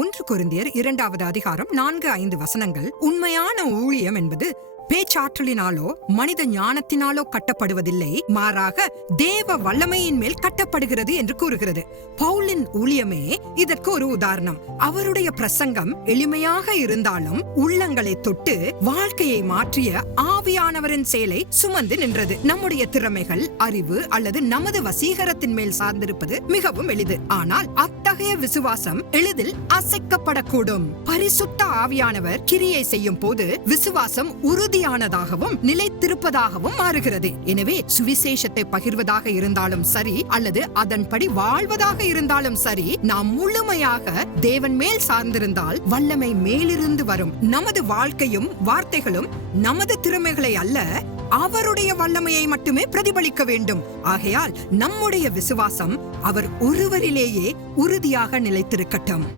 1 கொரிந்தியர் 2:4-5 உண்மையான ஊழியம் என்பது பேச்சாற்றலினாலோ மனித ஞானத்தினாலோ கட்டப்படுவதில்லை, மாறாக தேவ வல்லமையின் மேல் கட்டப்படுகிறது என்று கூறுகிறது. பவுலின் ஊழியமே இதற்கு ஒரு உதாரணம். அவருடைய பிரசங்கம் எளிமையாக இருந்தாலும் உள்ளங்களை தொட்டு வாழ்க்கையை மாற்றிய ஆவியானவரின் செயலை சுமந்து நின்றது. நம்முடைய திறமைகள், அறிவு அல்லது நமது வசீகரத்தின் மேல் சார்ந்திருப்பது மிகவும் எளிது. ஆனால் அத்தகைய விசுவாசம் எளிதில் அசைக்கப்படக்கூடும். பரிசுத்த ஆவியானவர் கிரியை செய்யும் போது விசுவாசம் உறுதியானதாகவும் நிலைத்திருப்பதாகவும் மாறுகிறது. எனவே சுவிசேஷத்தை பகிர்வதாக இருந்தாலும் சரி அல்லது அதன்படி வாழ்வதாக இருந்தாலும் சரி, நாம் முழுமையாக தேவன் மேல் சார்ந்திருந்தால் வல்லமை மேலிருந்து வரும். நமது வாழ்க்கையும் வார்த்தைகளும் நமது திறமைகளை அல்ல, அவருடைய வல்லமையை மட்டுமே பிரதிபலிக்க வேண்டும். ஆகையால் நம்முடைய விசுவாசம் அவர் ஒருவரிலேயே உறுதியாக நிலைத்திருக்கட்டும்.